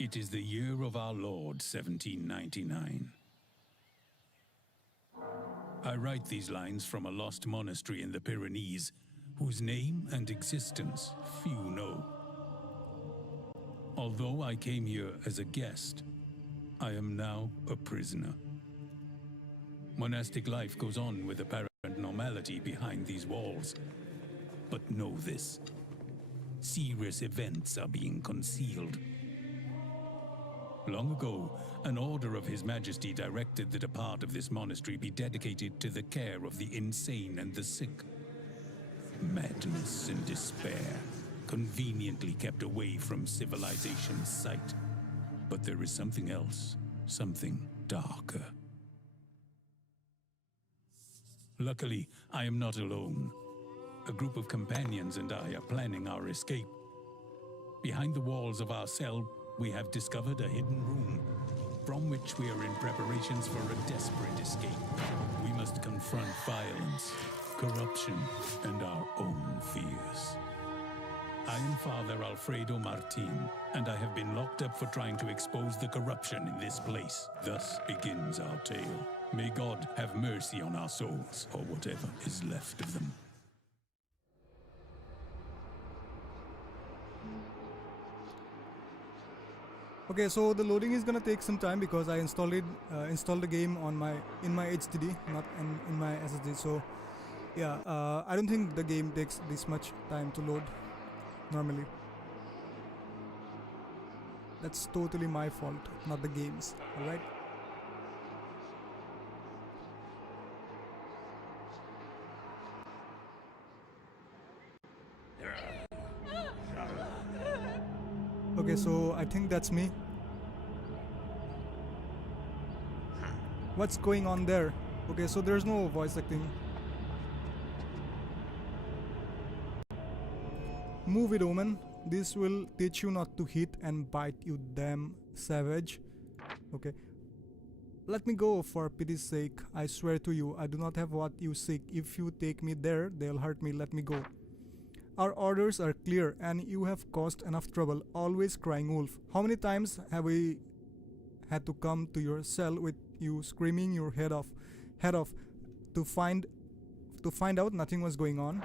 It is the year of our Lord, 1799. I write these lines from a lost monastery in the Pyrenees, whose name and existence few know. Although I came here as a guest, I am now a prisoner. Monastic life goes on with apparent normality behind these walls. But know this: serious events are being concealed. Long ago, an order of His Majesty directed that a part of this monastery be dedicated to the care of the insane and the sick. Madness and despair, conveniently kept away from civilization's sight. But there is something else, something darker. Luckily, I am not alone. A group of companions and I are planning our escape. Behind the walls of our cell, we have discovered a hidden room, from which we are in preparations for a desperate escape. We must confront violence, corruption, and our own fears. I am Father Alfredo Martin, and I have been locked up for trying to expose the corruption in this place. Thus begins our tale. May God have mercy on our souls, or whatever is left of them. Okay, so the loading is gonna take some time because I installed the game on in my HDD, not in my SSD. So yeah, I don't think the game takes this much time to load normally. That's totally my fault, not the game's. All right. Okay, so I think that's me. What's going on there? Okay, so there's no voice acting. Move it, Omen. This will teach you not to hit and bite, you damn savage. Okay. Let me go, for pity's sake. I swear to you, I do not have what you seek. If you take me there, they'll hurt me. Let me go. Our orders are clear, and you have caused enough trouble, always crying wolf. How many times have we had to come to your cell with you screaming your head off to find out nothing was going on?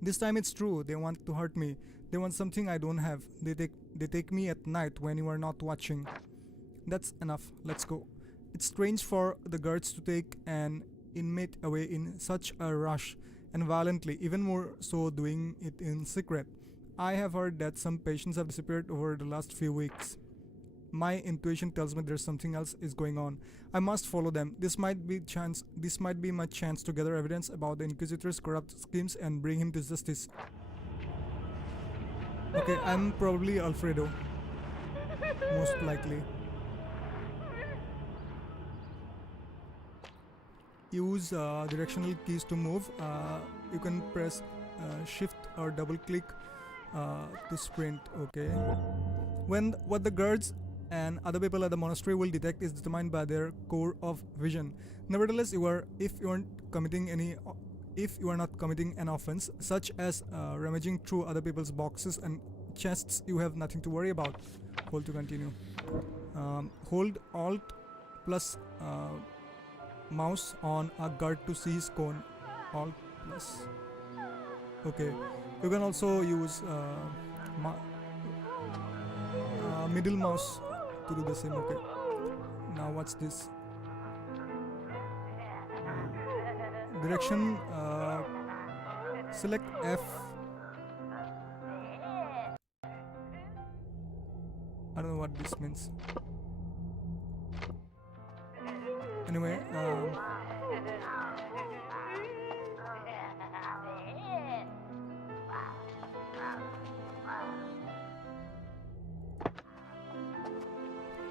This time it's true. They want to hurt me. They want something I don't have. They take me at night when you are not watching. That's enough. Let's go. It's strange for the guards to take an inmate away in such a rush and violently, even more so doing it in secret. I have heard that some patients have disappeared over the last few weeks. My intuition tells me there's something else is going on. I must follow them. This might be my chance to gather evidence about the Inquisitor's corrupt schemes and bring him to justice. Okay, I'm probably Alfredo. Most likely. Use directional keys to move. You can press shift or double click to sprint. Okay. What the guards and other people at the monastery will detect is determined by their core of vision. Nevertheless, if you are not committing an offense such as rummaging through other people's boxes and chests, you have nothing to worry about. Hold to continue. Hold Alt plus mouse on a guard to see his cone. Alt plus. Okay. You can also use middle mouse to do the same. Okay. Now what's this? Direction. Select F. I don't know what this means. Anyway,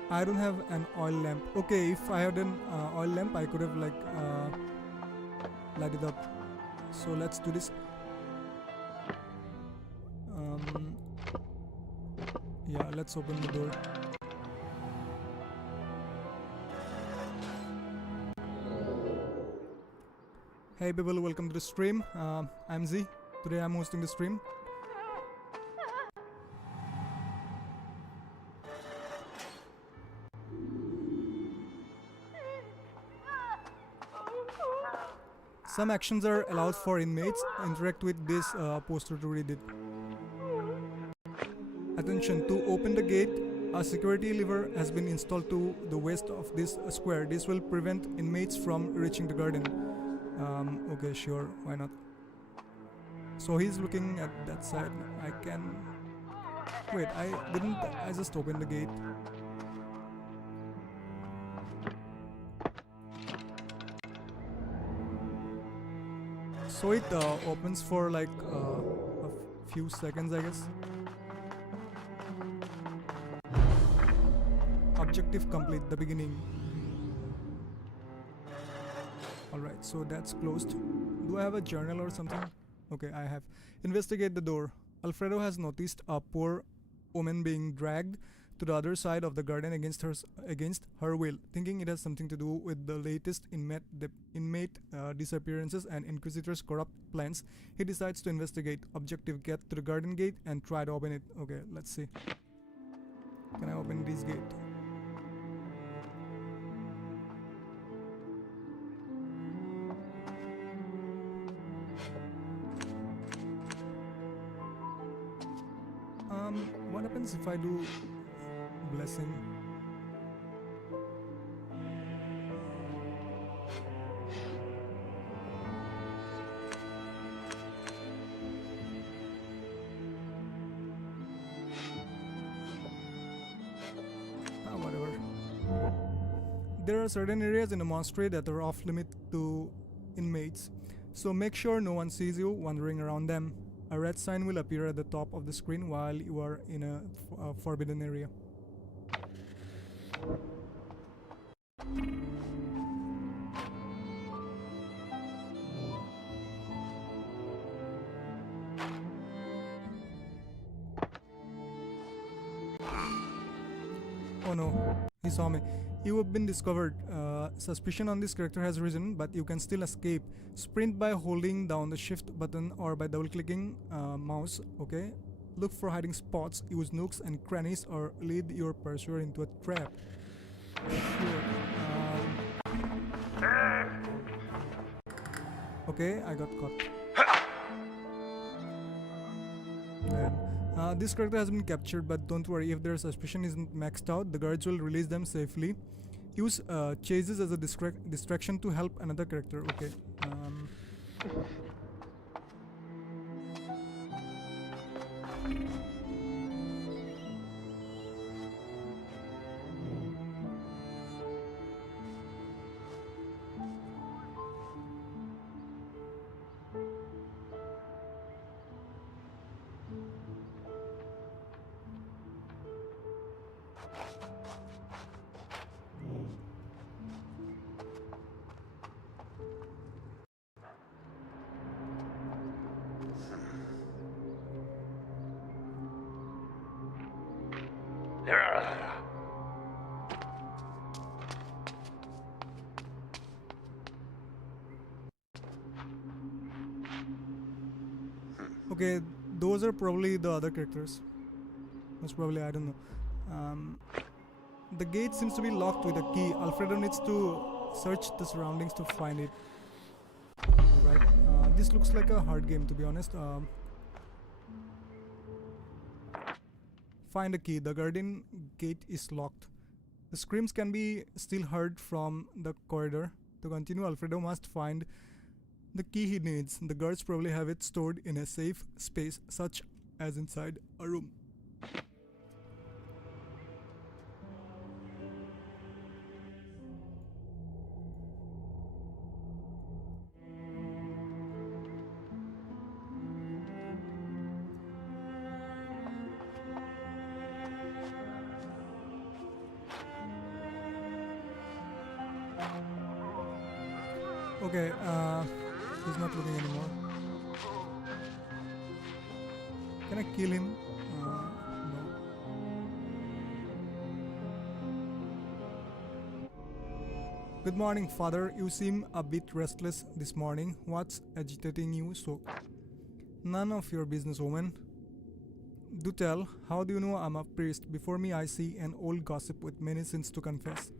I don't have an oil lamp. Okay, if I had an oil lamp, I could have light it up. So let's do this. Yeah, let's open the door. Hey people, welcome to the stream. I'm Z. Today I'm hosting the stream. Some actions are allowed for inmates. Interact with this poster to read it. Attention, to open the gate, a security lever has been installed to the west of this square. This will prevent inmates from reaching the garden. Okay, sure, why not? So he's looking at that side. I can... Wait, I just opened the gate. So it opens for like a few seconds, I guess. Objective complete, the beginning. Alright, so that's closed. Do I have a journal or something? Okay, I have. Investigate the door. Alfredo has noticed a poor woman being dragged to the other side of the garden against her will. Thinking it has something to do with the latest inmate disappearances and Inquisitor's corrupt plans, he decides to investigate. Objective, get to the garden gate and try to open it. Okay, let's see. Can I open this gate? What happens if I do blessing? Whatever. There are certain areas in the monastery that are off limit to inmates, so make sure no one sees you wandering around them. A red sign will appear at the top of the screen while you are in a forbidden area. Oh no, he saw me. You have been discovered. Suspicion on this character has risen, but you can still escape. Sprint by holding down the shift button or by double clicking mouse. Okay. Look for hiding spots, use nooks and crannies, or lead your pursuer into a trap. Sure. Okay, I got caught. Then, this character has been captured, but don't worry, if their suspicion isn't maxed out, the guards will release them safely. Use chases as a distraction to help another character. Okay. Okay, those are probably the other characters. Most probably, I don't know. The gate seems to be locked with a key. Alfredo needs to search the surroundings to find it. Alright, this looks like a hard game, to be honest. Find a key. The garden gate is locked. The screams can be still heard from the corridor. To continue, Alfredo must find the key he needs. The guards probably have it stored in a safe space, such as inside a room. Okay, he's not looking anymore. Can I kill him? No. Good morning, Father. You seem a bit restless this morning. What's agitating you so? None of your business, woman. Do tell, how do you know I'm a priest? Before me I see an old gossip with many sins to confess.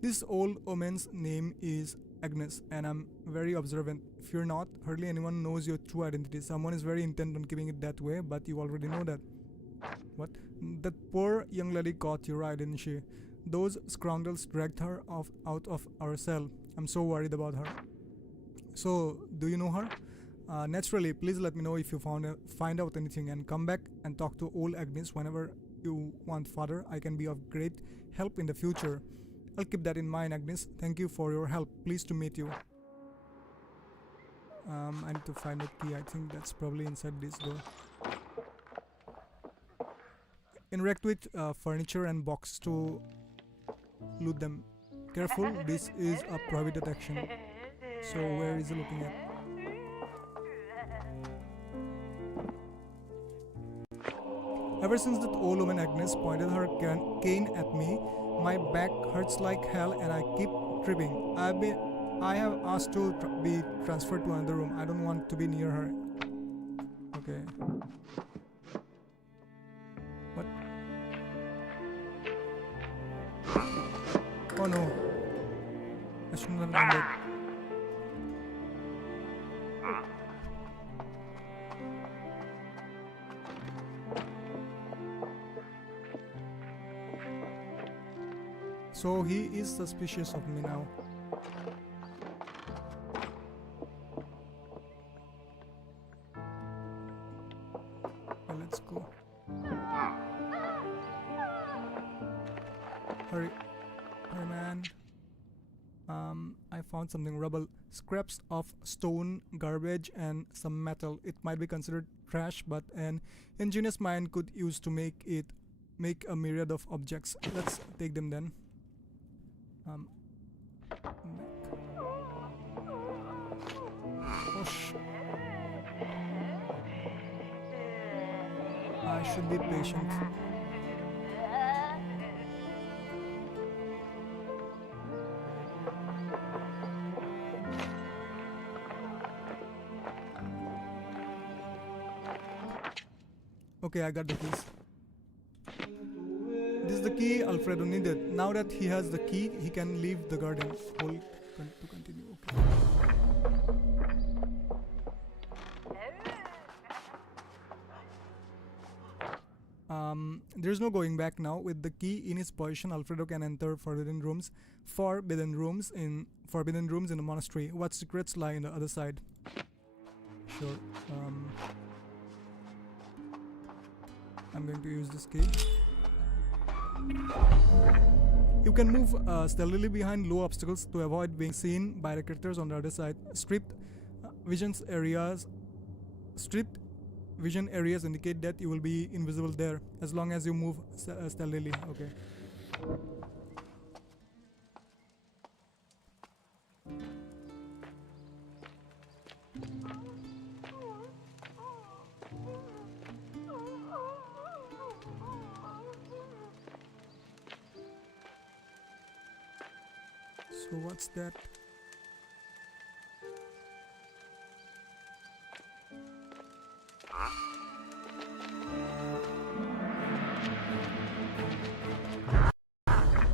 This old woman's name is Agnes, and I'm very observant. Fear not, hardly anyone knows your true identity. Someone is very intent on keeping it that way, but you already know that. What? That poor young lady caught your eye, didn't she? Those scoundrels dragged her out of our cell. I'm so worried about her. So, do you know her? Naturally, please let me know if you find out anything, and come back and talk to old Agnes whenever you want, Father. I can be of great help in the future. I'll keep that in mind, Agnes. Thank you for your help. Pleased to meet you. I need to find a key. I think that's probably inside this door. Interact with furniture and boxes to loot them. Careful, this is a prohibited action. So where is he looking at? Ever since that old woman Agnes pointed her cane at me, my back hurts like hell and I keep tripping. I have asked to be transferred to another room. I don't want to be near her. Okay. What? Oh no. I shouldn't have done that. So he is suspicious of me now. Well, let's go. Hurry. Hurry, man. I found something. Rubble. Scraps of stone, garbage, and some metal. It might be considered trash, but an ingenious mind could use to make a myriad of objects. Let's take them then. I should be patient. Okay, I got the keys. This is the key Alfredo needed. Now that he has the key, he can leave the garden. Hold to continue. Okay. There's no going back now. With the key in his possession, Alfredo can enter forbidden rooms in the monastery. What secrets lie in the other side? Sure. I'm going to use this key. You can move stealthily behind low obstacles to avoid being seen by the characters on the other side. Stripped vision areas indicate that you will be invisible there as long as you move stealthily. Okay. So what's that?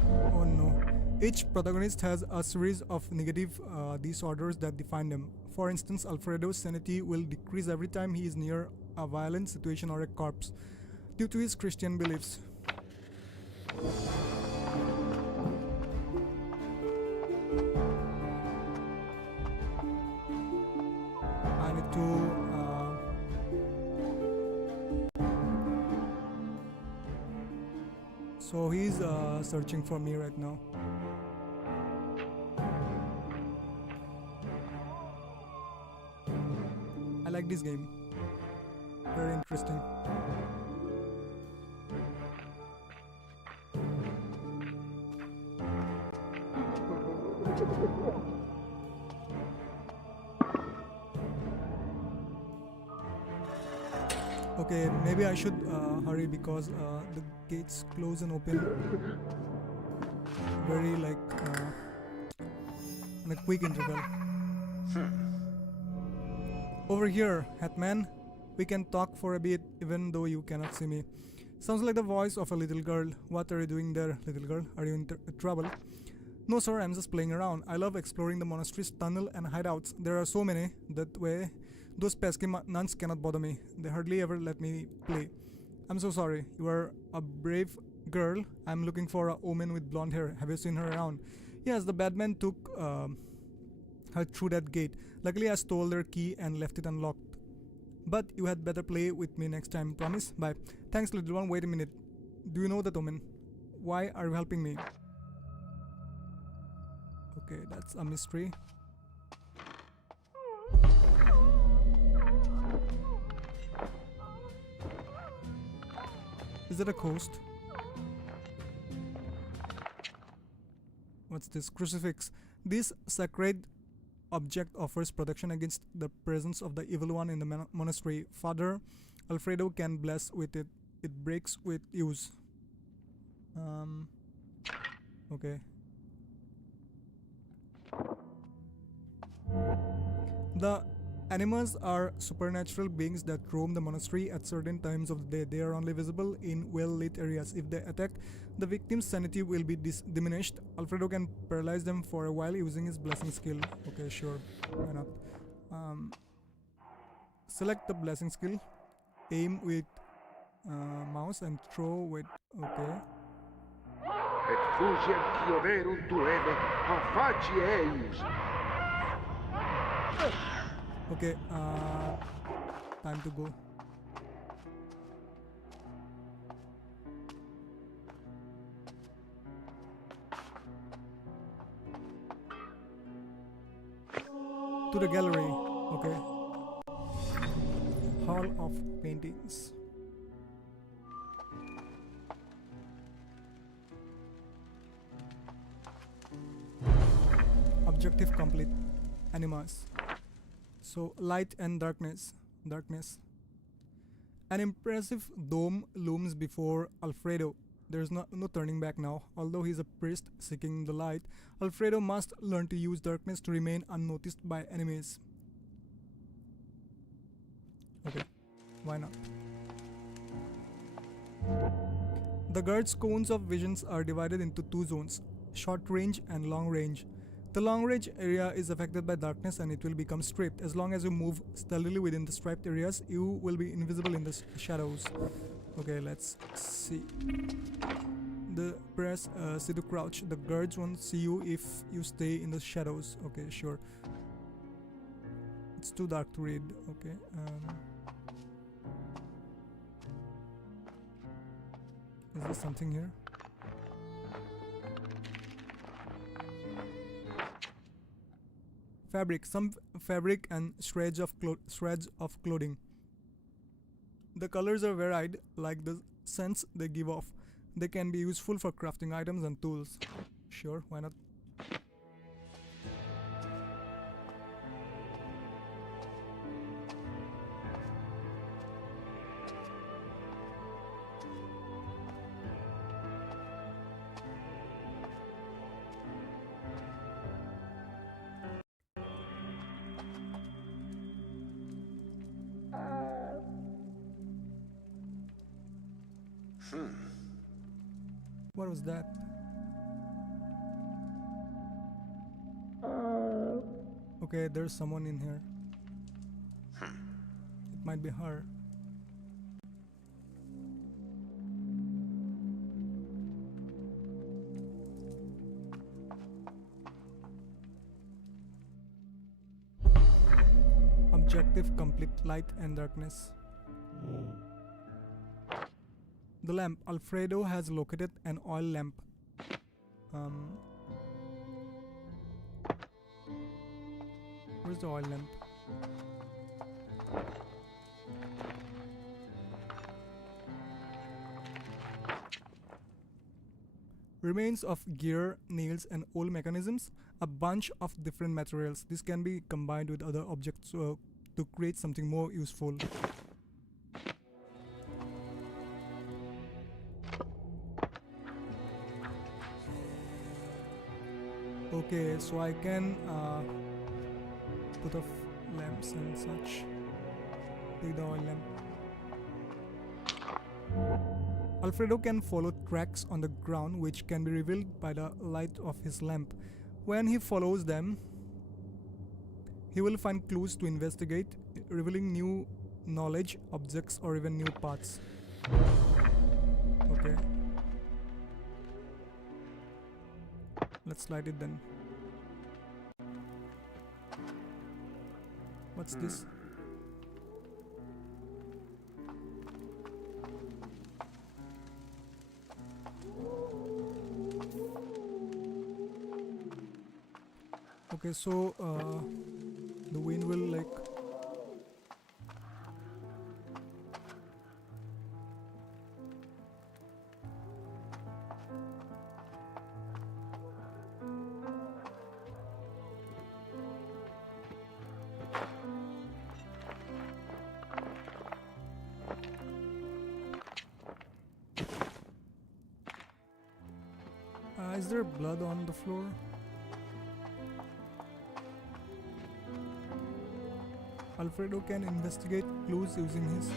Oh no. Each protagonist has a series of negative disorders that define them. For instance, Alfredo's sanity will decrease every time he is near a violent situation or a corpse due to his Christian beliefs. I need to so he's searching for me right now. I like this game. Very interesting. Okay, maybe I should hurry because the gates close and open very like on a quick interval. Over here, Hatman, we can talk for a bit even though you cannot see me. Sounds like the voice of a little girl. What are you doing there, little girl? Are you in trouble? No sir, I'm just playing around. I love exploring the monastery's tunnel and hideouts. There are so many that way. Those pesky nuns cannot bother me. They hardly ever let me play. I'm so sorry. You are a brave girl. I'm looking for a woman with blonde hair. Have you seen her around? Yes, the bad man took her through that gate. Luckily, I stole their key and left it unlocked. But you had better play with me next time, promise? Bye. Thanks, little one. Wait a minute. Do you know that woman? Why are you helping me? Okay, that's a mystery. Is it a coast? What's this? Crucifix. This sacred object offers protection against the presence of the evil one in the monastery. Father Alfredo can bless with it. It breaks with use. Okay. The animals are supernatural beings that roam the monastery at certain times of the day. They are only visible in well-lit areas. If they attack, the victim's sanity will be diminished. Alfredo can paralyze them for a while using his blessing skill. Okay, sure. Why not? Select the blessing skill. Aim with mouse and throw with... Okay. Et fugiem chioverum tueme, affaci eius. Okay, time to go. To the gallery. Okay. Hall of Paintings. Objective complete. Animas. So light and darkness. An impressive dome looms before Alfredo. There's no turning back now. Although he's a priest seeking the light, Alfredo must learn to use darkness to remain unnoticed by enemies. Okay, why not? The guard's cones of visions are divided into two zones, short range and long range. The long range area is affected by darkness and it will become striped. As long as you move stealthily within the striped areas, you will be invisible in the shadows. Okay, let's see. The press C to crouch. The guards won't see you if you stay in the shadows. Okay, sure. It's too dark to read. Okay. Is there something here? Fabric. Some fabric and shreds of clothing. The colors are varied, like the scents they give off. They can be useful for crafting items and tools. Sure, why not? What was that? Okay, there's someone in here. It might be her. Objective complete. Light and darkness. The lamp. Alfredo has located an oil lamp. Where's the oil lamp? Remains of gear, nails and old mechanisms. A bunch of different materials. This can be combined with other objects to create something more useful. Okay, so I can put off lamps and such. Take the oil lamp. Alfredo can follow tracks on the ground which can be revealed by the light of his lamp. When he follows them, he will find clues to investigate, revealing new knowledge, objects, or even new paths. Okay. Let's light it then. What's this? Okay, so the wind will like is there blood on the floor? Alfredo can investigate clues using his...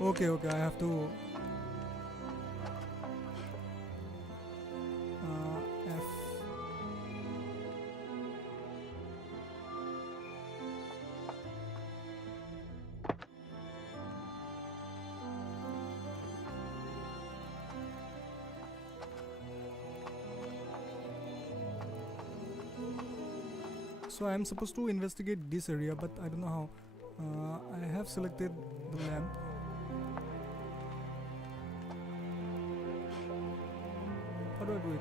Okay, I have to... F... So I am supposed to investigate this area, but I don't know how. I have selected the lamp. How do I do it?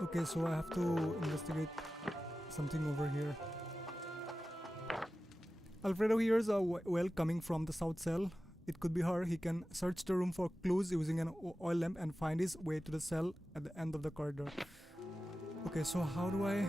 Okay, so I have to investigate something over here. Alfredo hears a well coming from the south cell. It could be her. He can search the room for clues using an oil lamp and find his way to the cell at the end of the corridor. Okay, so how do I...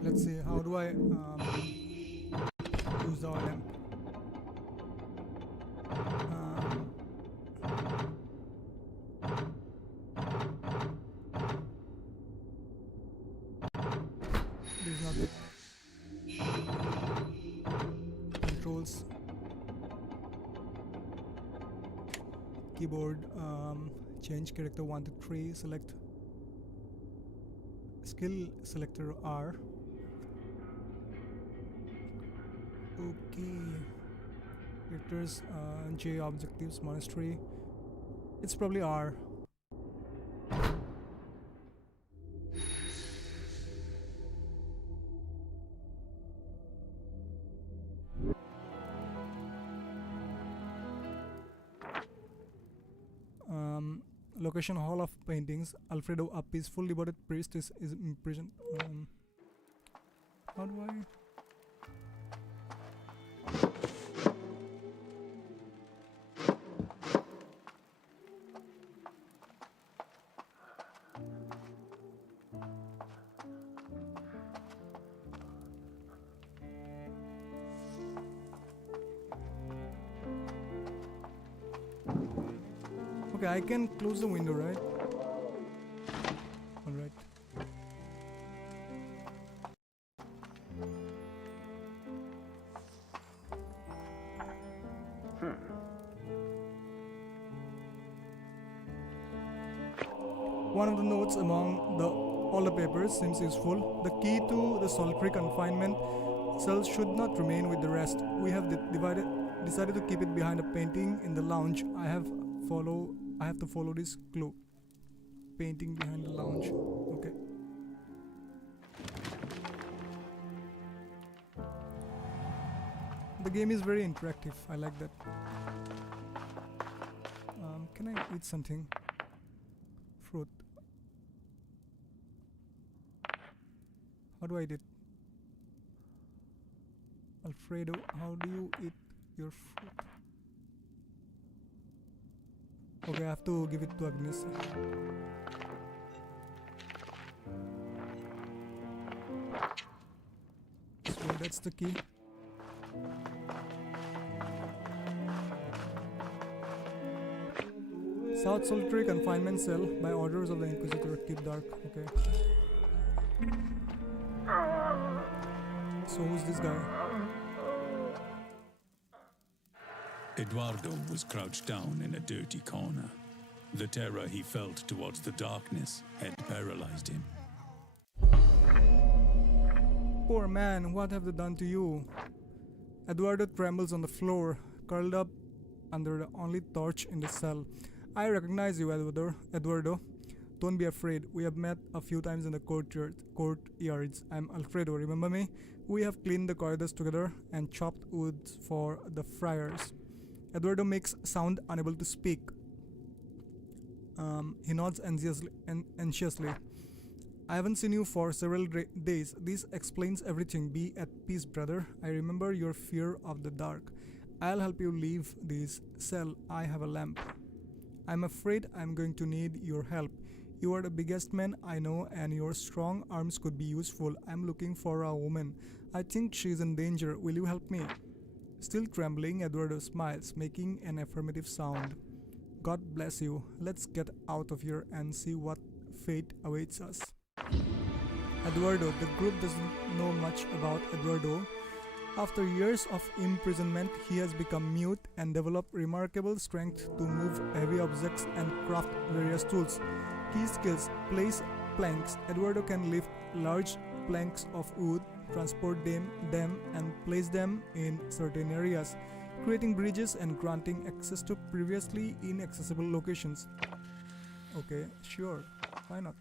Let's see, how do I use the oil lamp? This is not it. Controls. Keyboard, change character 1 to 3, select skill selector R. Okay, characters, J, objectives, monastery. It's probably R. Location, Hall of Paintings. Alfredo, a peaceful devoted priest, is imprisoned. How do I... Okay, I can close the window, right? Alright. One of the notes among all the papers seems useful. The key to the solitary confinement cell should not remain with the rest. We have decided to keep it behind a painting in the lounge. I have to follow this clue. Painting behind the lounge. Okay. The game is very interactive. I like that. Can I eat something? Fruit. How do I eat it? Alfredo, how do you eat your fruit? Okay, I have to give it to Agnes. So that's the key. South Solitary Confinement Cell by orders of the Inquisitor. Keep dark. Okay. So who's this guy? Eduardo was crouched down in a dirty corner. The terror he felt towards the darkness had paralyzed him. Poor man, what have they done to you? Eduardo trembles on the floor, curled up under the only torch in the cell. I recognize you, Eduardo. Don't be afraid. We have met a few times in the courtyards. I'm Alfredo, remember me? We have cleaned the corridors together and chopped wood for the friars. Eduardo makes sound unable to speak. He nods anxiously. I haven't seen you for several days. This explains everything. Be at peace, brother. I remember your fear of the dark. I'll help you leave this cell. I have a lamp. I'm afraid I'm going to need your help. You are the biggest man I know and your strong arms could be useful. I'm looking for a woman. I think she's in danger. Will you help me? Still trembling, Eduardo smiles, making an affirmative sound. God bless you. Let's get out of here and see what fate awaits us. Eduardo. The group doesn't know much about Eduardo. After years of imprisonment, he has become mute and developed remarkable strength to move heavy objects and craft various tools. Key skills: place planks. Eduardo can lift large planks of wood, transport them and place them in certain areas, creating bridges and granting access to previously inaccessible locations. Okay, sure, why not?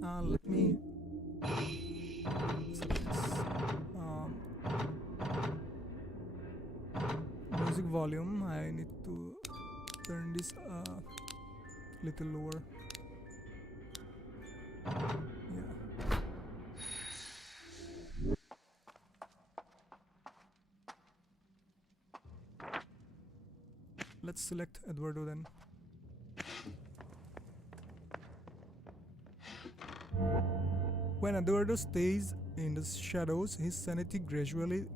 Let me music volume. I need to turn this little lower. Yeah. Let's select Eduardo then. When Eduardo stays in the shadows, his sanity gradually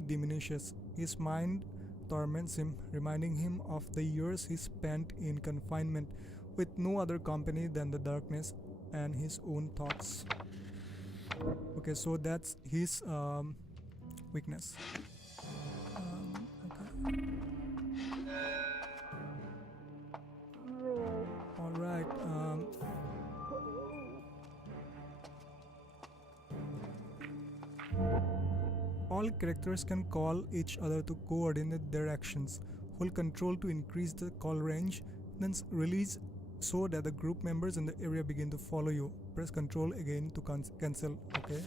diminishes. His mind torments him, reminding him of the years he spent in confinement with no other company than the darkness and his own thoughts. Okay, so that's his weakness. Okay. Alright, all characters can call each other to coordinate their actions. Hold control to increase the call range, then release so that the group members in the area begin to follow you. Press control again to cancel. Okay.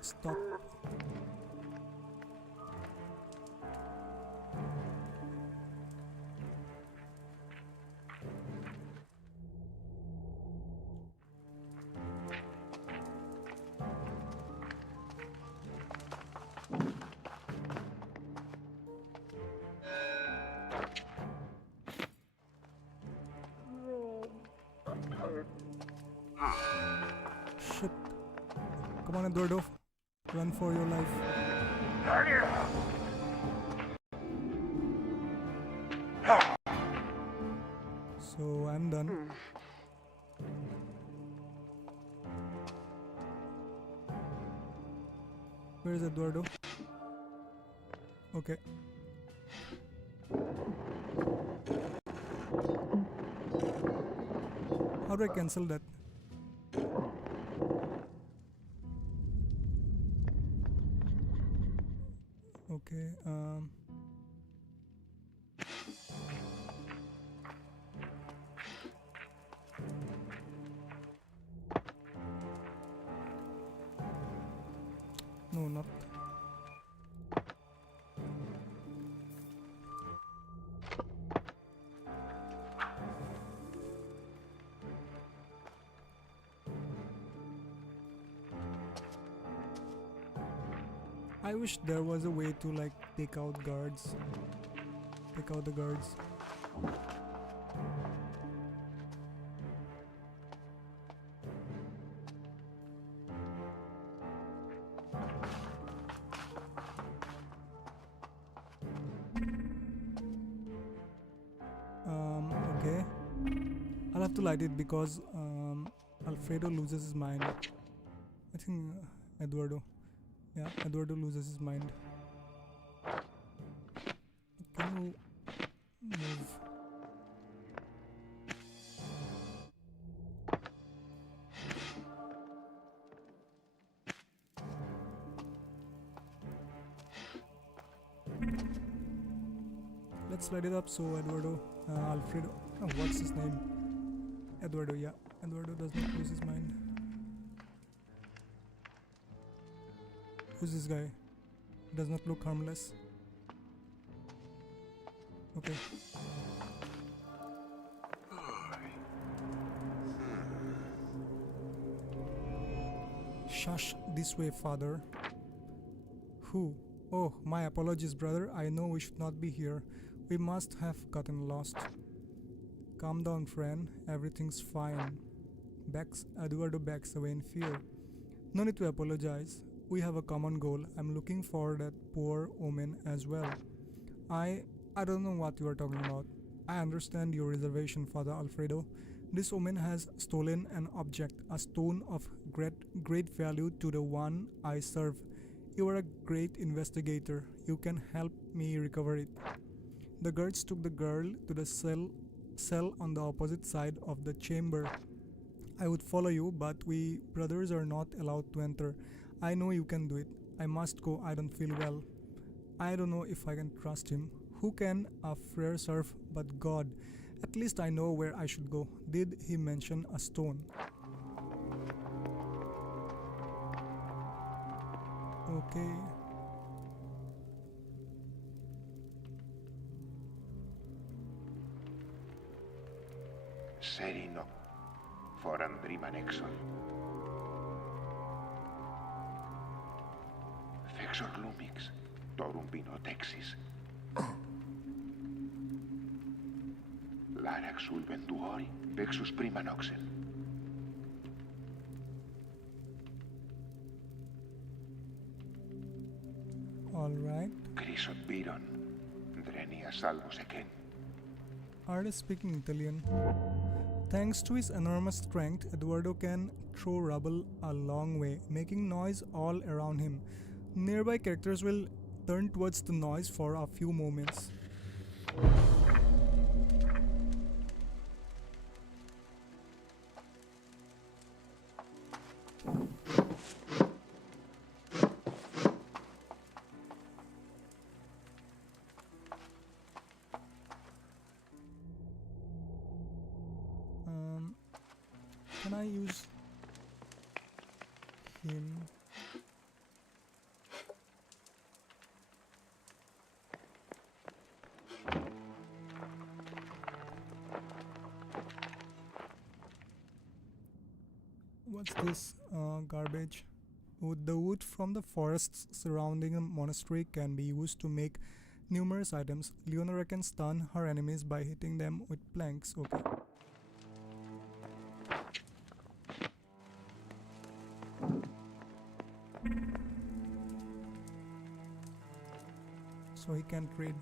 Stop. Shit. Come on, Eduardo. Run for your life. So I'm done. Where's Eduardo? Okay. How do I cancel that? Okay, no, not. I wish there was a way to like take out guards. Take out the guards. Okay. I'll have to light it because Alfredo loses his mind. I think Eduardo. Yeah, Eduardo loses his mind. Can you move? Let's light it up so Eduardo, Alfredo, what's his name? Eduardo, yeah. Eduardo does not lose his mind. Who's this guy? Does not look harmless. Okay. Shush, this way, father. Who? Oh, my apologies, brother. I know we should not be here. We must have gotten lost. Calm down, friend. Everything's fine. Eduardo backs away in fear. No need to apologize. We have a common goal. I'm looking for that poor omen as well. I don't know what you are talking about. I understand your reservation, Father Alfredo. This omen has stolen an object, a stone of great value to the one I serve. You are a great investigator. You can help me recover it. The guards took the girl to the cell on the opposite side of the chamber. I would follow you, but we brothers are not allowed to enter. I know you can do it. I must go. I don't feel well. I don't know if I can trust him. Who can a friar serve but God? At least I know where I should go. Did he mention a stone? Okay. Serino, forandriman exon. Fexor lumix, torum vinotexis. Larax ulventuori, vexus prima noxen. All right. Crisot viron, drenia salvo sequen. Are they speaking Italian? Thanks to his enormous strength, Eduardo can throw rubble a long way, making noise all around him. Nearby characters will turn towards the noise for a few moments. Can I use him? What's this garbage? The wood from the forests surrounding the monastery can be used to make numerous items. Leonora can stun her enemies by hitting them with planks. Okay. So he can trade.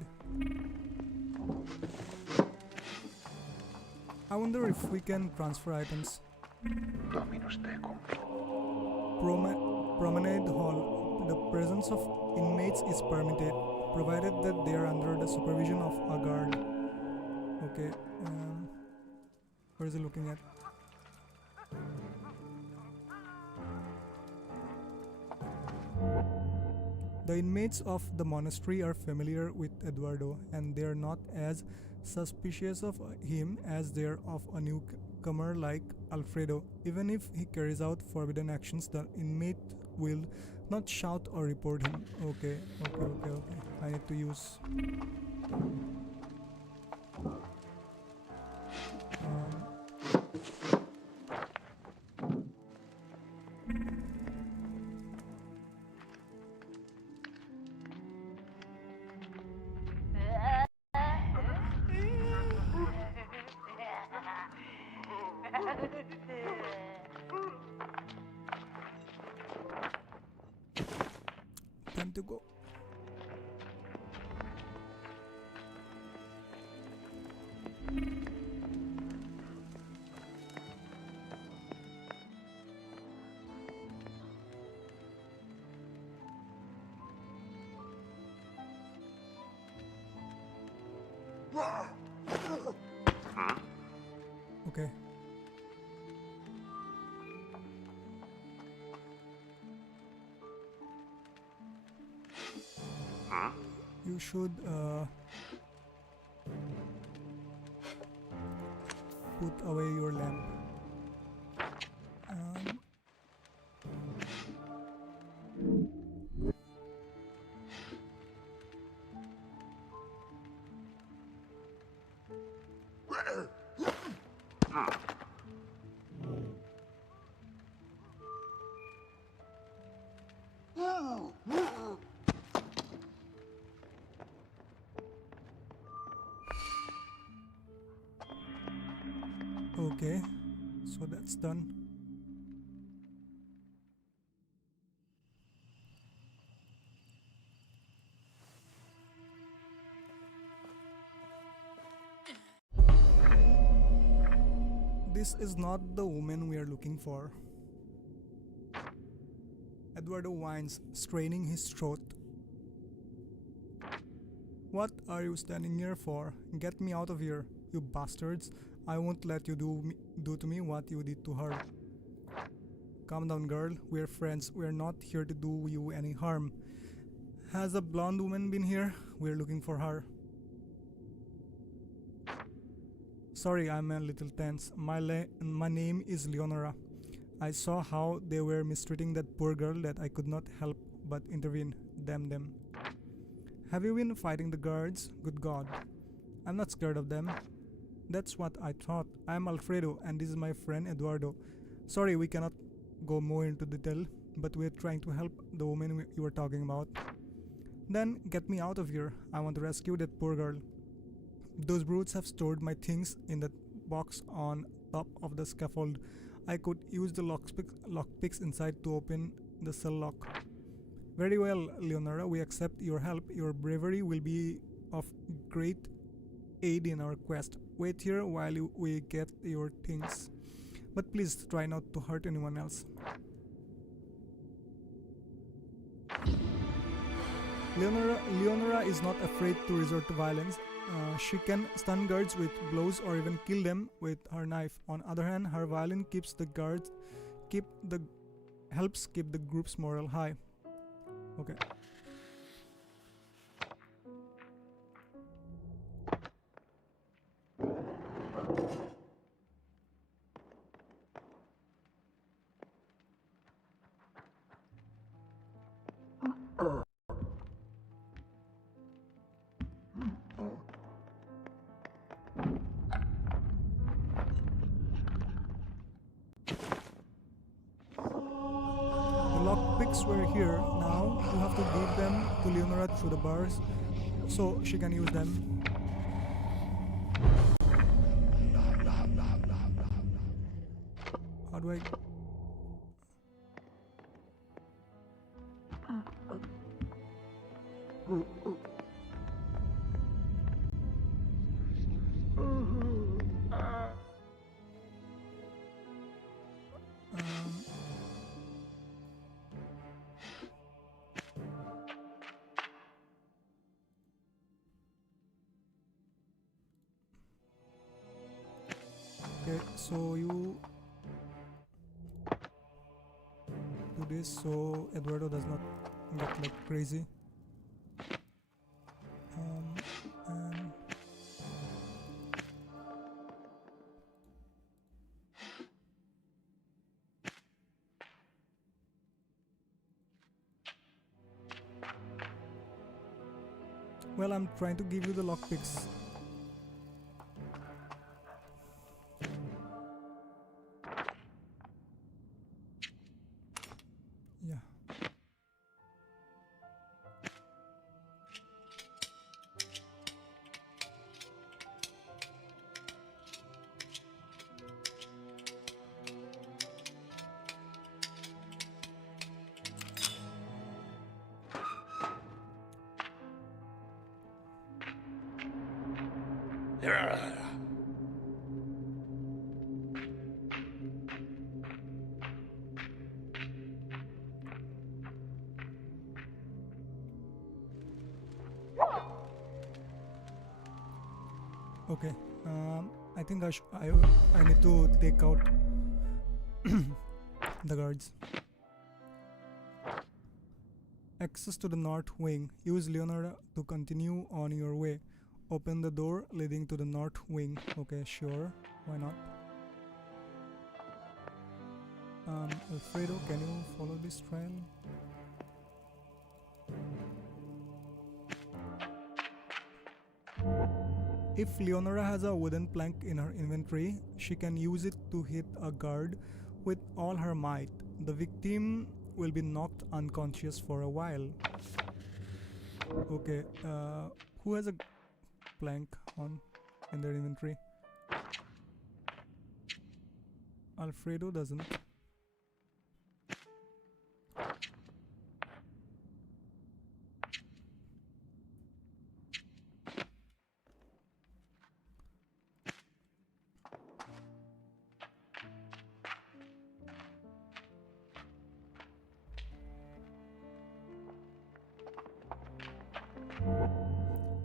I wonder if we can transfer items. Dominus tecum. Promenade Hall. The presence of inmates is permitted. provided that they are under the supervision of a guard. Okay, where is he looking at? The inmates of the monastery are familiar with Eduardo, and they are not as suspicious of him as they are of a newcomer like Alfredo. Even if he carries out forbidden actions, the inmate will not shout or report him. Okay. I need to use time to go. Okay. You should put away your lamp. Okay, so that's done. This is not the woman we are looking for. Eduardo whines, straining his throat. What are you standing here for? Get me out of here, you bastards. I won't let you do to me what you did to her. Calm down, girl. We're friends. We're not here to do you any harm. Has a blonde woman been here? We're looking for her. Sorry, I'm a little tense. My name is Leonora. I saw how they were mistreating that poor girl that I could not help but intervene. Damn them. Have you been fighting the guards? Good God. I'm not scared of them. That's what I thought. I'm Alfredo and this is my friend Eduardo. Sorry, we cannot go more into detail, but we're trying to help the woman you were talking about. Then get me out of here. I want to rescue that poor girl. Those brutes have stored my things in that box on top of the scaffold. I could use the lockpicks inside to open the cell lock. Very well, Leonora, we accept your help. Your bravery will be of great aid in our quest. Wait here while we get your things. But please try not to hurt anyone else. Leonora is not afraid to resort to violence. She can stun guards with blows or even kill them with her knife. On other hand, her violin helps keep the group's morale high. Okay. Lockpicks were here. Now you have to give them to Leonora through the bars so she can use them. How do I... so you do this so Eduardo does not get like crazy. And well, I'm trying to give you the lockpicks. Yeah. Okay. I think I need to take out the guards. Access to the north wing. Use Leonora to continue on your way. Open the door leading to the north wing. Okay, sure. Why not? Alfredo, can you follow this trail? If Leonora has a wooden plank in her inventory, she can use it to hit a guard with all her might. The victim will be knocked unconscious for a while. Okay, who has a plank on in their inventory? Alfredo doesn't.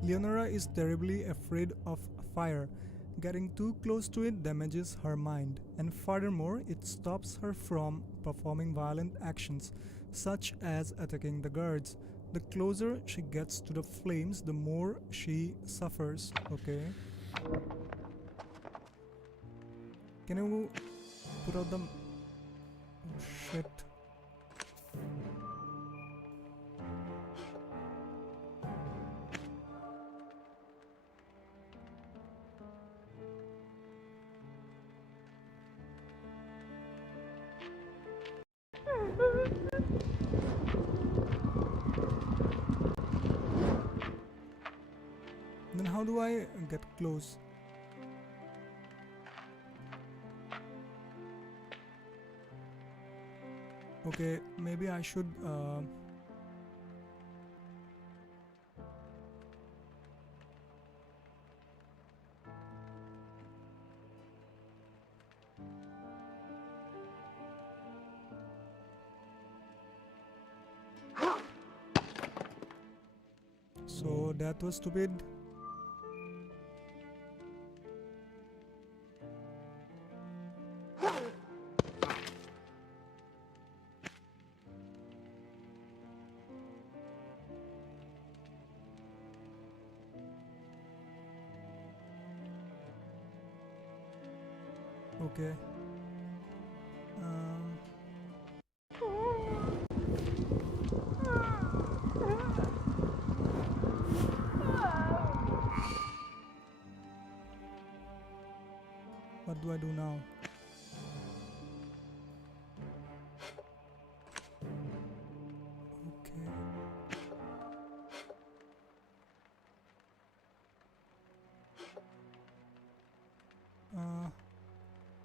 Leonora is terribly afraid of fire. Getting too close to it damages her mind, and furthermore, it stops her from performing violent actions, such as attacking the guards. The closer she gets to the flames, the more she suffers. Okay. Can you put out the... Oh shit. Then how do I get close? Okay, maybe I should so that was stupid. Okay. What do I do now? Okay.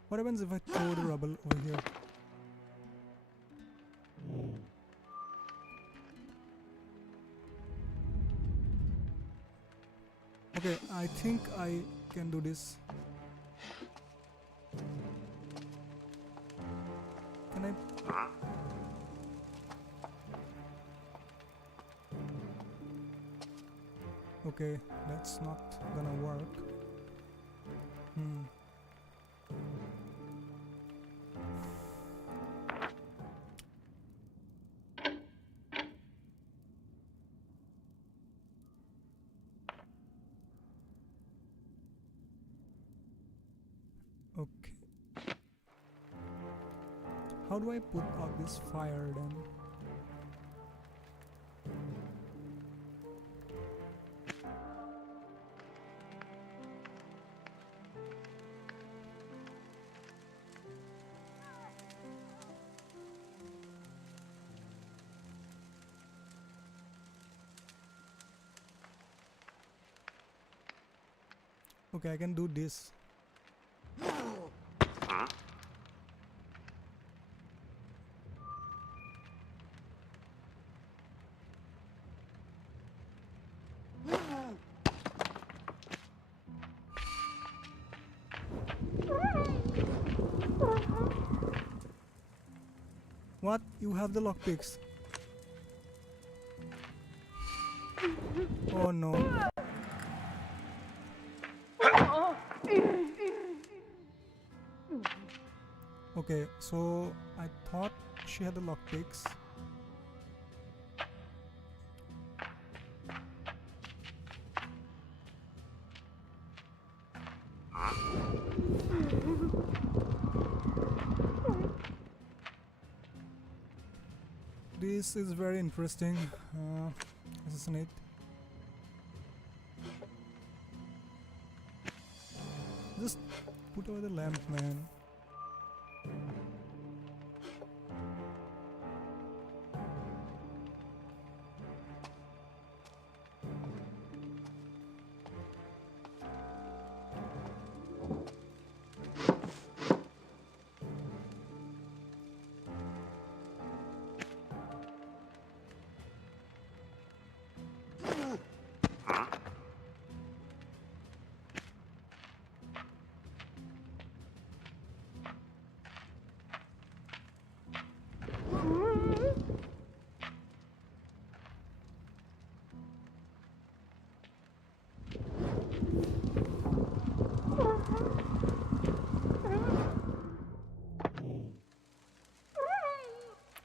What happens if I throw the rubble over here? Okay, I think I can do this. Can I? Okay, that's not gonna work. How do I put out this fire then? Okay, I can do this. What? You have the lockpicks? Oh no. Okay, so I thought she had the lockpicks. This is very interesting. Assassinate. Just put away the lamp, man.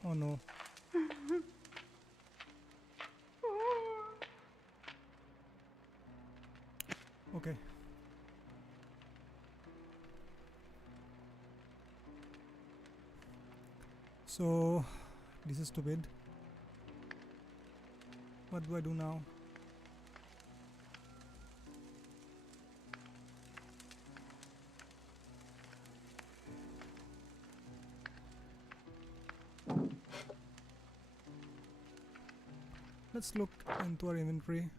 Oh no. Okay. So, this is stupid. What do I do now? Let's look into our inventory.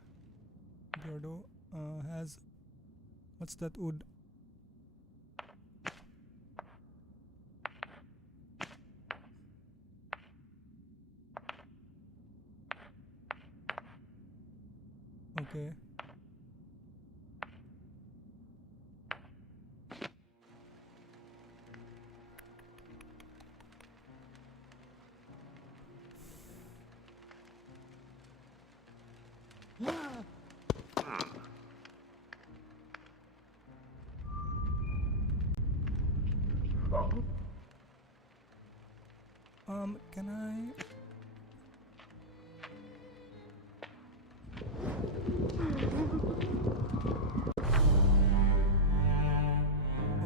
Beardo has, what's that wood? Okay. Can I?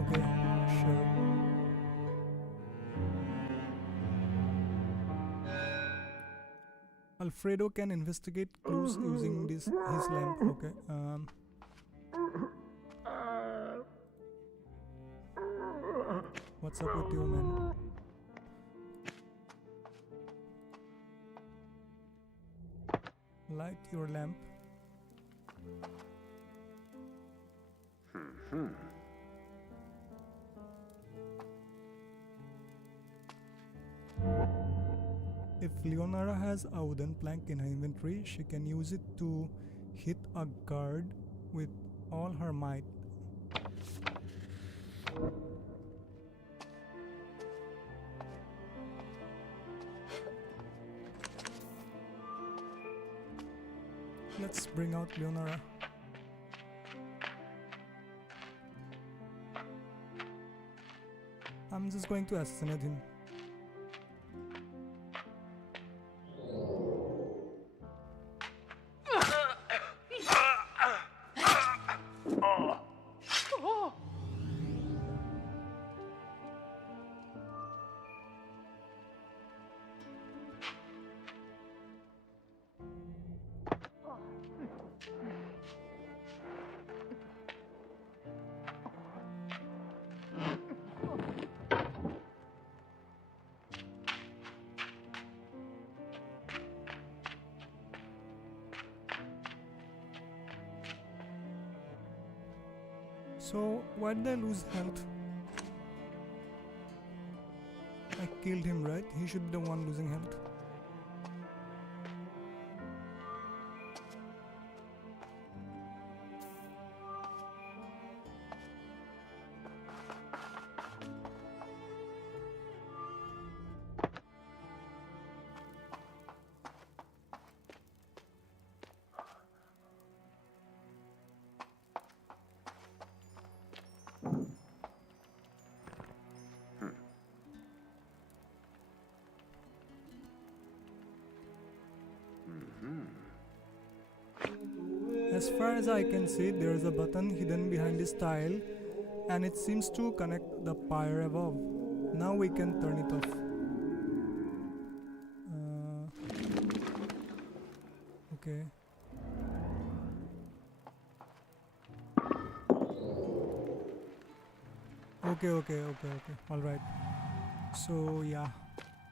Okay, sure. Alfredo can investigate clues using his lamp. Okay. What's up with you, man? Light your lamp. If Leonara has a wooden plank in her inventory, she can use it to hit a guard with all her might. Let's bring out Leonara. I'm just going to assassinate him. So, why did I lose health? I killed him, right? He should be the one losing health. As far as I can see, there is a button hidden behind this tile and it seems to connect the pyre above. Now we can turn it off. Okay. Okay. Alright. So yeah.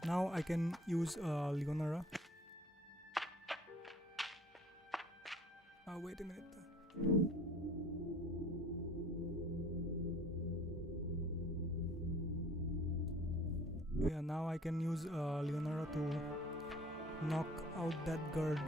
Now I can use Leonora. Wait a minute. Yeah, now I can use Leonora to knock out that guard.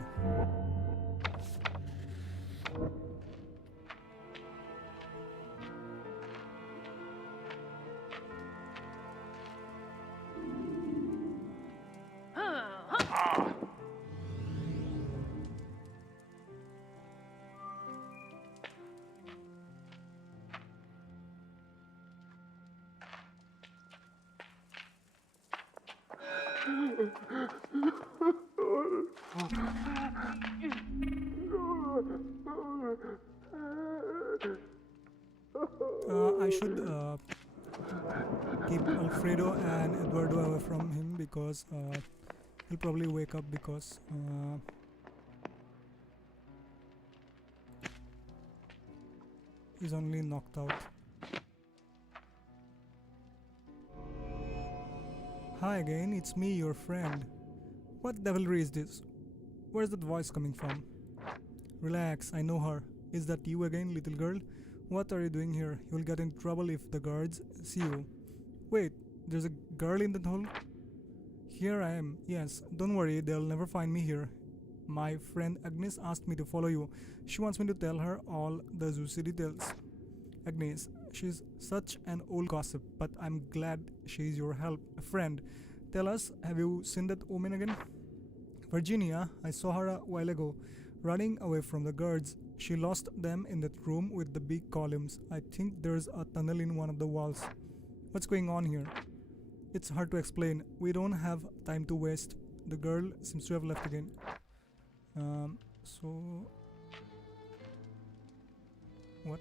I should keep Alfredo and Eduardo away from him because he'll probably wake up because he's only knocked out. Hi again, it's me, your friend. What devilry is this? Where's that voice coming from? Relax, I know her. Is that you again, little girl? What are you doing here? You'll get in trouble if the guards see you. Wait, there's a girl in that hole? Here I am. Yes, don't worry, they'll never find me here. My friend Agnes asked me to follow you. She wants me to tell her all the juicy details. Agnes, she's such an old gossip, but I'm glad she's your friend. Tell us, have you seen that woman again? Virginia, I saw her a while ago, running away from the guards. She lost them in that room with the big columns. I think there's a tunnel in one of the walls. What's going on here? It's hard to explain. We don't have time to waste. The girl seems to have left again. So... What?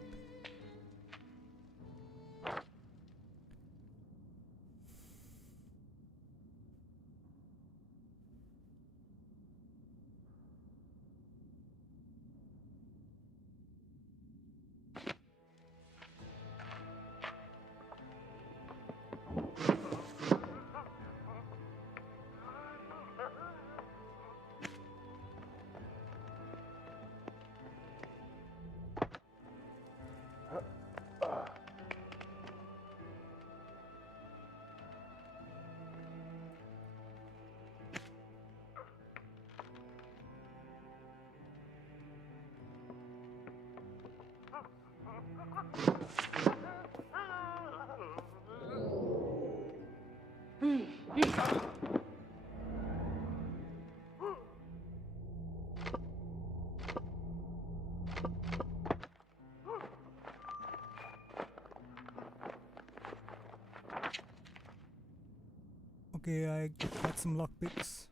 Okay, I got some lockpicks.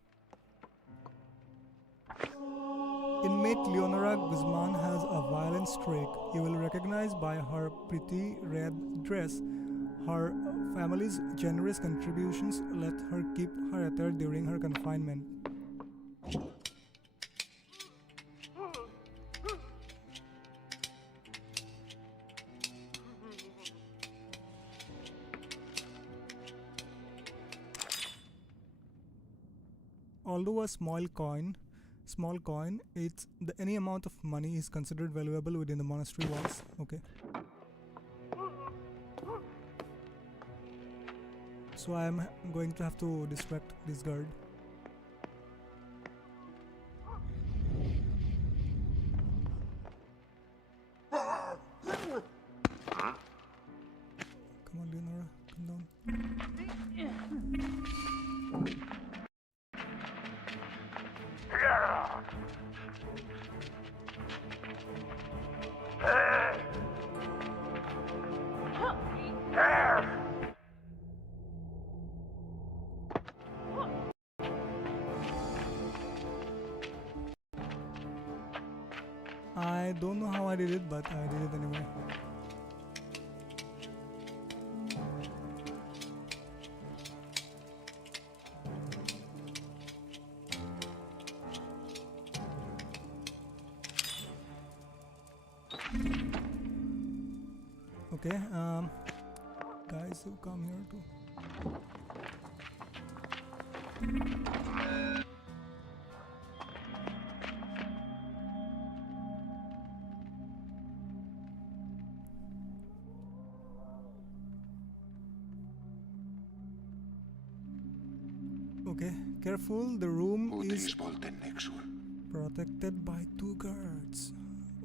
Inmate Leonora Guzman has a violent streak. You will recognize by her pretty red dress. Her family's generous contributions let her keep her attire during her confinement. Although a small coin, any amount of money is considered valuable within the monastery walls. Okay. So I'm going to have to distract this guard. Come on, Leonora, come down. I don't know how I did it, but I did it anyway. Okay, guys who come here too. Okay, careful, the room is Utris volten nexur. protected by 2 guards.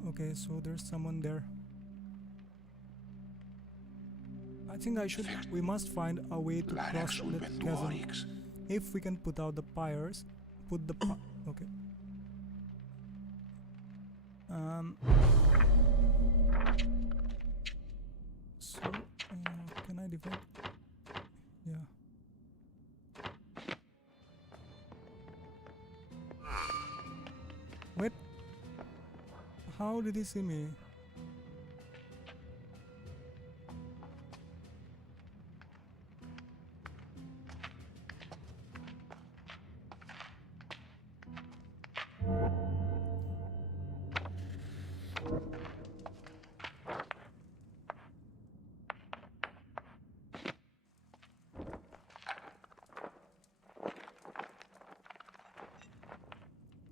Okay, so there's someone there. I think we must find a way to cross Larax that chasm. ulvenduorix. If we can put out the pyres, okay. So, can I defend? Yeah. Wait. How did he see me?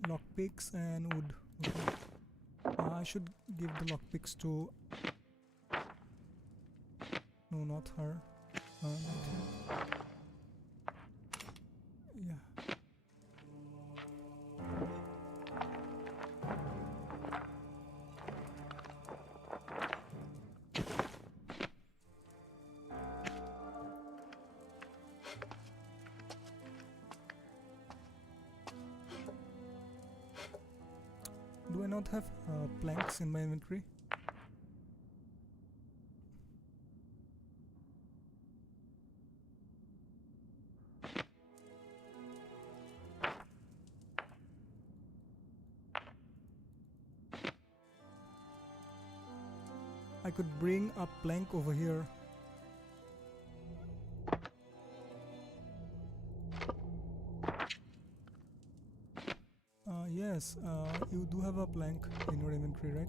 Lockpicks and wood. Okay. I should give the lockpicks to. No, not her. Not him. Yeah. Do I not have planks in my inventory? I could bring a plank over here. Yes, you do have a plank in your inventory, right?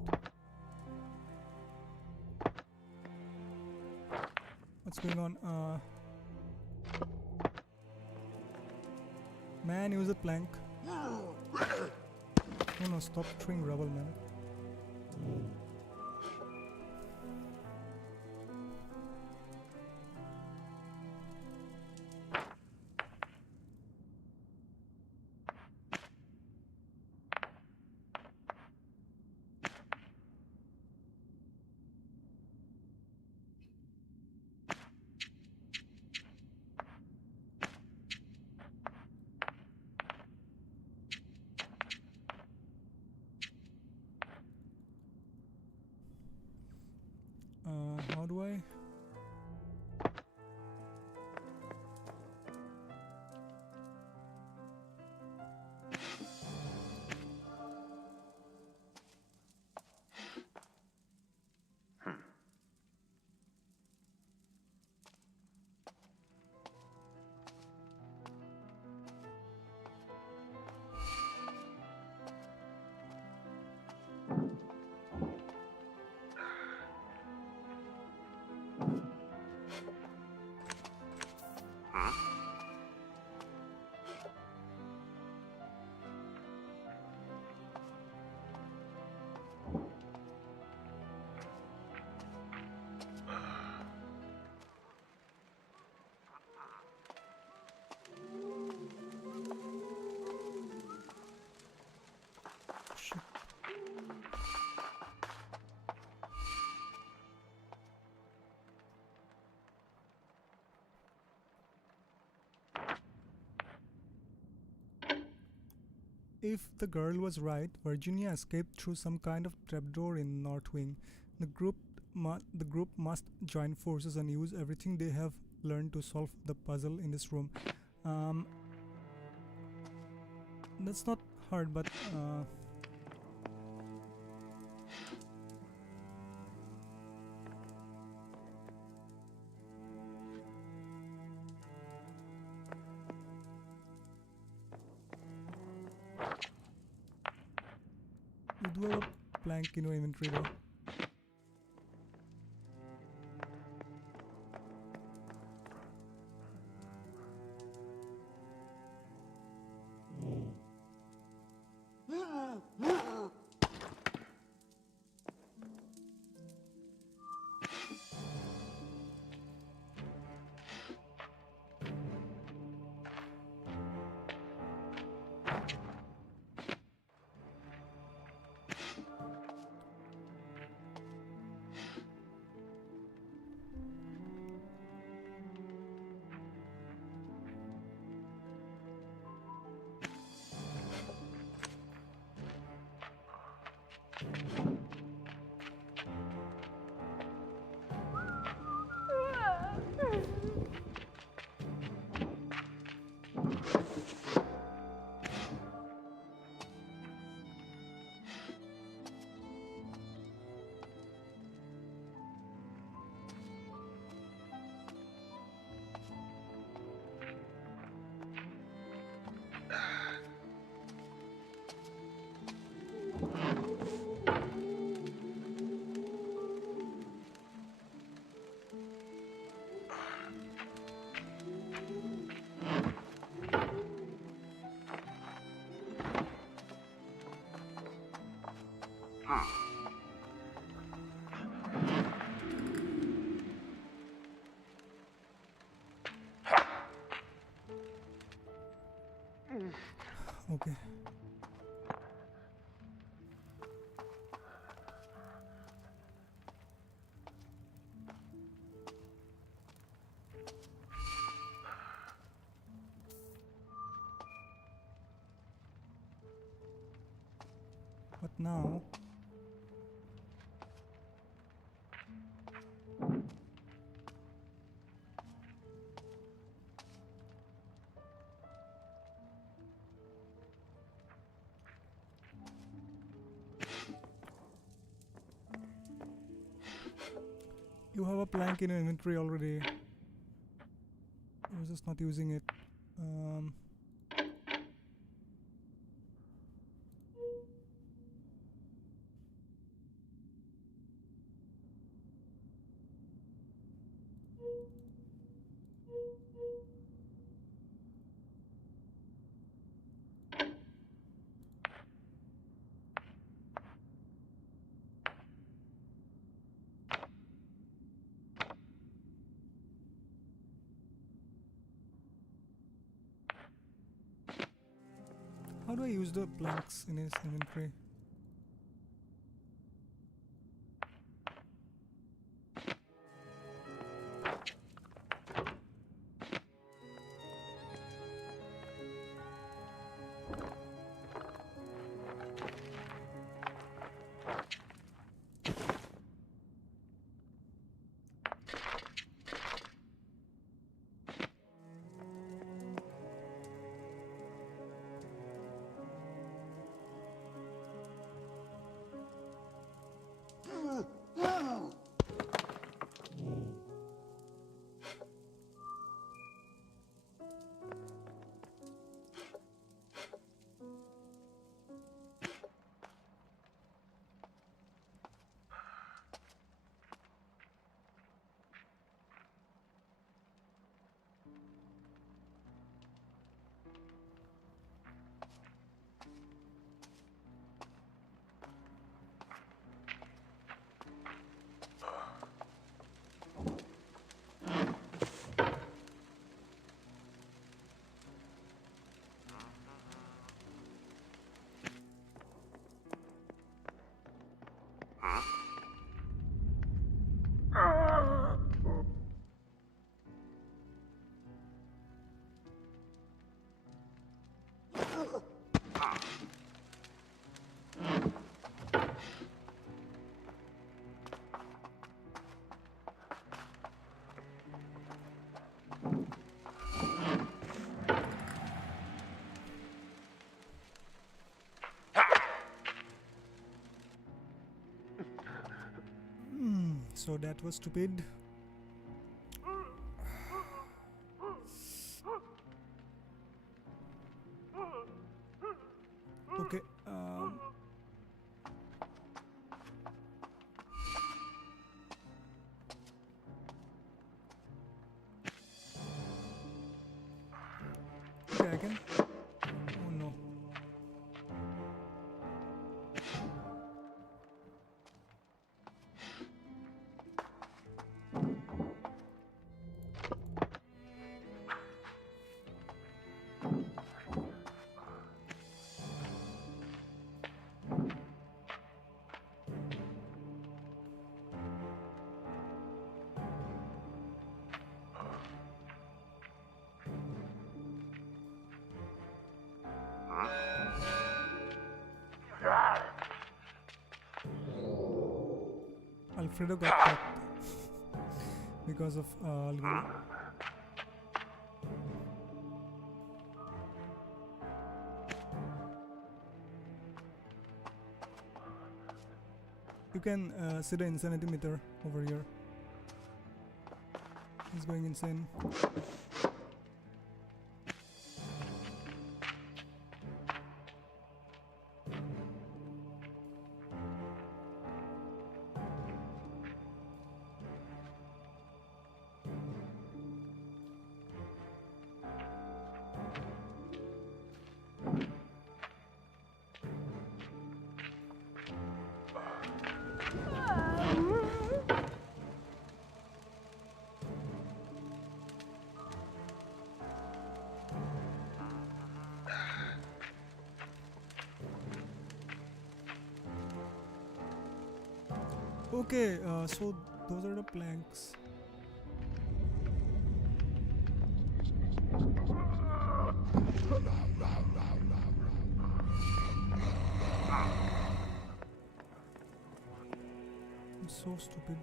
What's going on? Man, use a plank. No, stop throwing rubble, man. How do I? if the girl was right, Virginia escaped through some kind of trapdoor in North Wing. The group must join forces and use everything they have learned to solve the puzzle in this room. That's not hard, but you do have a plank in your inventory though. Okay. But now you have a plank in your inventory already. You're just not using it. How do I use the planks in his inventory? So that was stupid. Okay. Okay, I can. Oh no. Alfredo got caught because of Alguero. You can see the insanity meter over here. He's going insane. Okay, so those are the planks. I'm so stupid.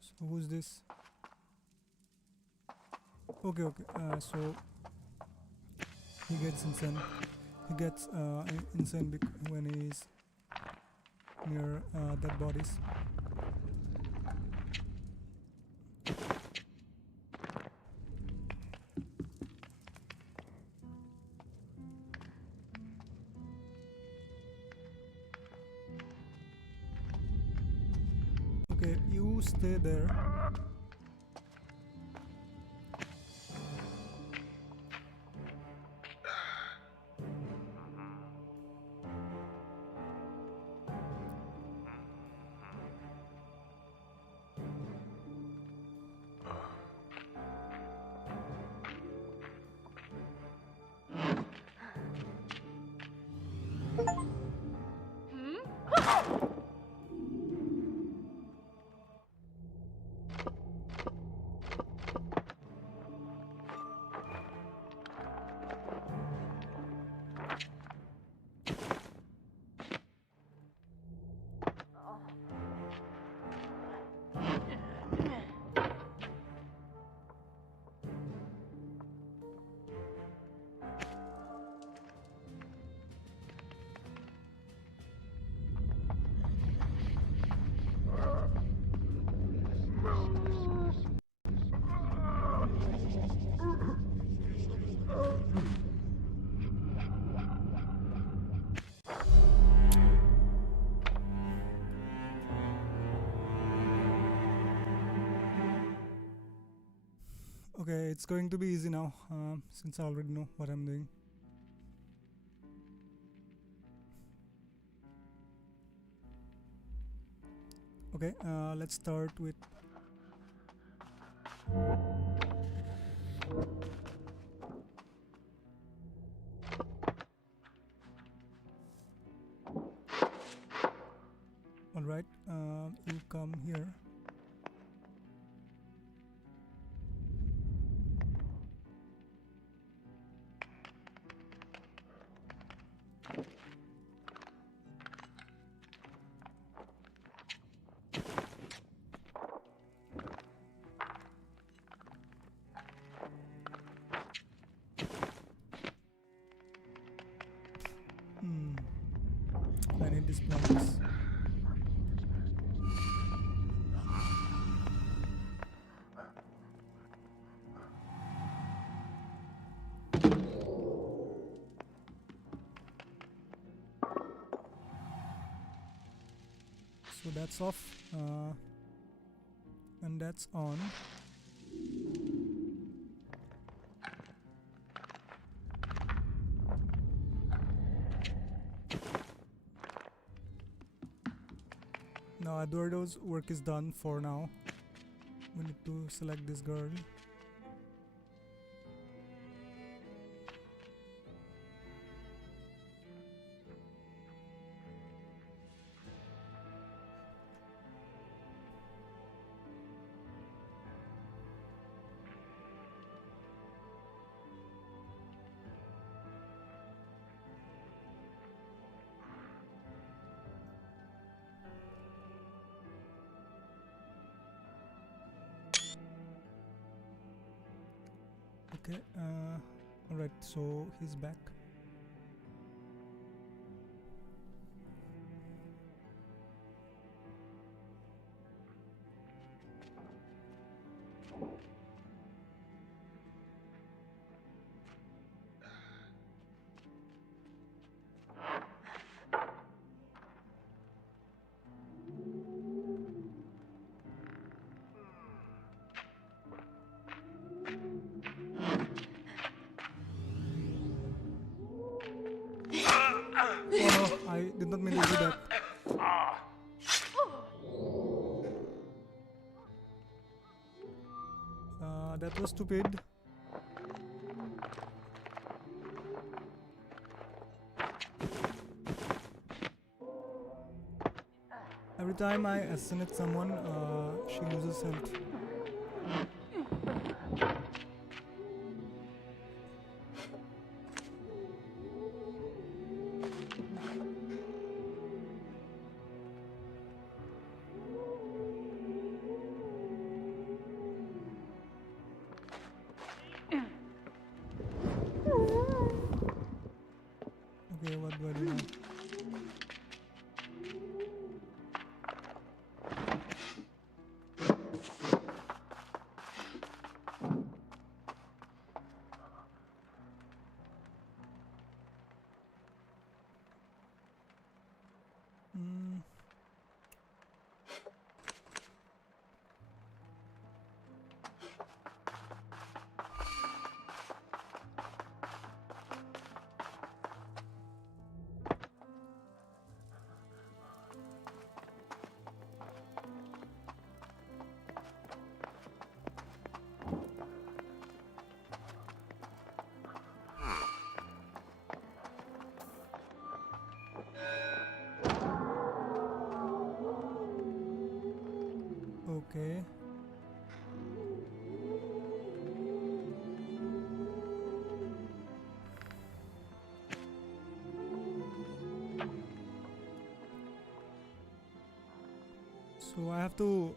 So who's this? Okay, so he gets insane. He gets insane when he's near dead bodies. Okay, you stay there. Okay, it's going to be easy now, since I already know what I'm doing. Okay, let's start with alright, you come here. these planks. So that's off, and that's on. Now Eduardo's work is done for now. We need to select this girl. Okay, alright, so he's back. Oh no, I did not mean to do that. That was stupid. Every time I assassinate someone, she loses health. Okay, what do I do now? Okay. So I have to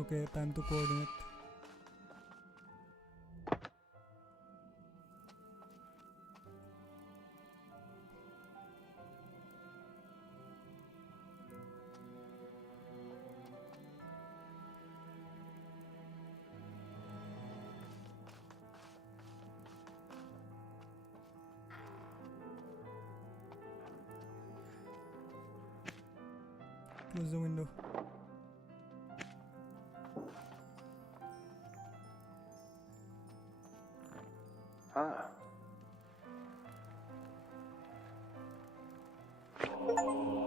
okay, time to coordinate. Close the window. Ah,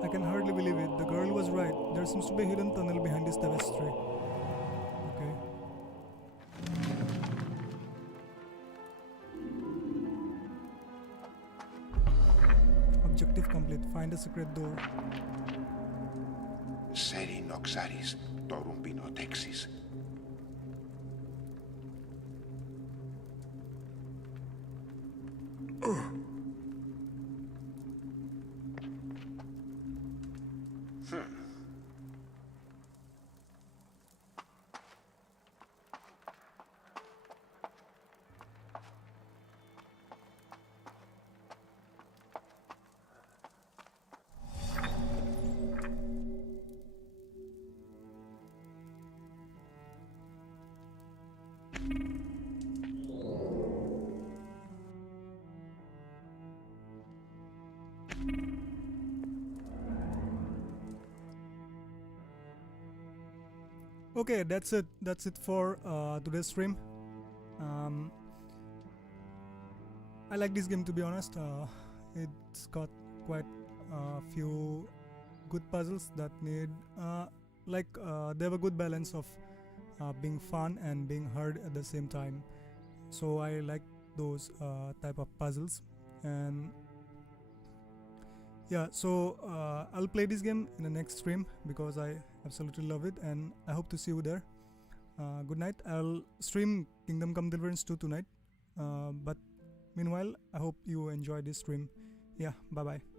I can hardly believe it. The girl was right. there seems to be a hidden tunnel behind this tapestry. Okay. Objective complete. Find a secret door. Seri Noxaris, Torum Pinotexis. Okay, that's it. That's it for today's stream. I like this game, to be honest. It's got quite a few good puzzles that need they have a good balance of being fun and being hard at the same time. So I like those type of puzzles. And yeah, so I'll play this game in the next stream because I absolutely love it, and I hope to see you there. Good night. I'll stream Kingdom Come Deliverance 2 tonight, but meanwhile I hope you enjoy this stream. Yeah, bye bye.